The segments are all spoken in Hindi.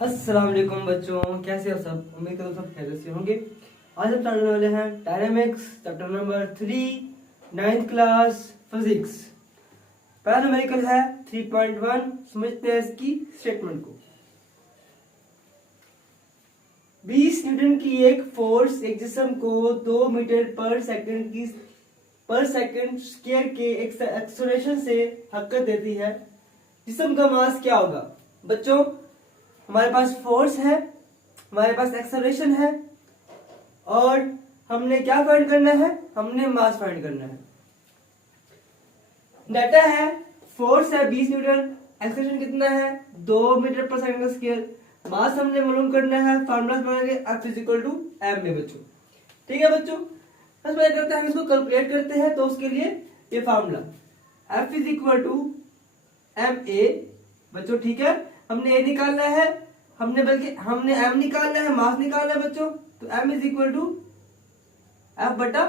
अस्सलाम वालेकुम बच्चों, कैसे हो सब। उम्मीद करो सब खैरियत से होंगे। आज हम पढ़ने वाले हैं dynamics chapter number 3 9th class physics. पहला न्यूमेरिकल है 3.1। समझते हैं इसकी स्टेटमेंट को। 20 न्यूटन की एक फोर्स एक जिस्म को 2 मीटर पर सेकंड स्क्वायर के एक्सेलरेशन से हरकत देती है। जिस्म का मास क्या होगा बच्चों? हमारे पास फोर्स है, हमारे पास एक्सेलरेशन है और हमने क्या फाइंड करना है? हमने मास फाइंड करना है। डाटा है, फोर्स है 20 न्यूटन, एक्सेलरेशन कितना है 2 मीटर पर सेकंड का स्क्वायर। मास हमने मालूम करना है, फार्मूला बनाएंगे F = m में बच्चों। ठीक है बच्चों, बस मैं करते हैं, हम इसको कैलकुलेट करते हैं। तो उसके लिए ये फार्मूला F = ma बच्चों। ठीक है, हमने ए निकालना है, हमने m निकालना है, मास निकालना है बच्चों। तो m = F/a।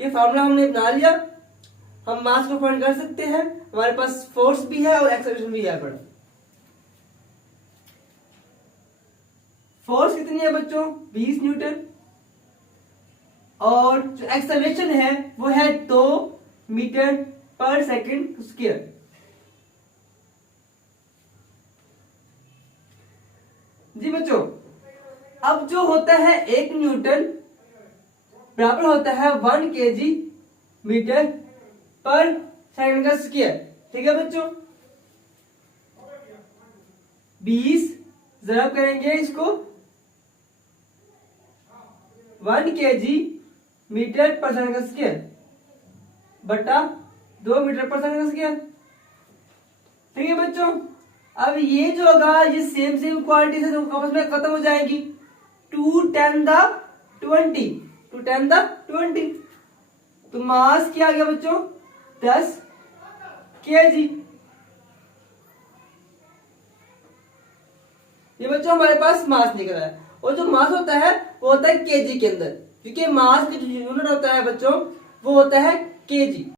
ये फार्मूला हमने बना लिया। हम मास को फाइंड कर सकते हैं, हमारे पास फोर्स भी है और एक्सेलरेशन भी है। बड़ा फोर्स कितनी है बच्चों? 20 न्यूटन और जो एक्सेलरेशन है वो है 2 मीटर पर सेकंड स्क्वायर। जी बच्चों, अब जो होता है 1 न्यूटन बराबर होता है 1 kg मीटर पर सेकंड का स्क्वायर। ठीक है बच्चों, 20 जरा करेंगे इसको 1 kg मीटर पर सेकंड का स्क्वायर बटा 2 मीटर पर सेकंड का स्क्वायर। ठीक है बच्चों, अब ये जो होगा ये सेम क्वांटिटी से आपस में खत्म हो जाएगी। 2 10 the 20। तो मास क्या आ गया बच्चों? 10 kg। ये बच्चों हमारे पास मास निकला है, और जो मास होता है वो होता है केजी के अंदर, क्योंकि मास की जो यूनिट होता है बच्चों वो होता है केजी।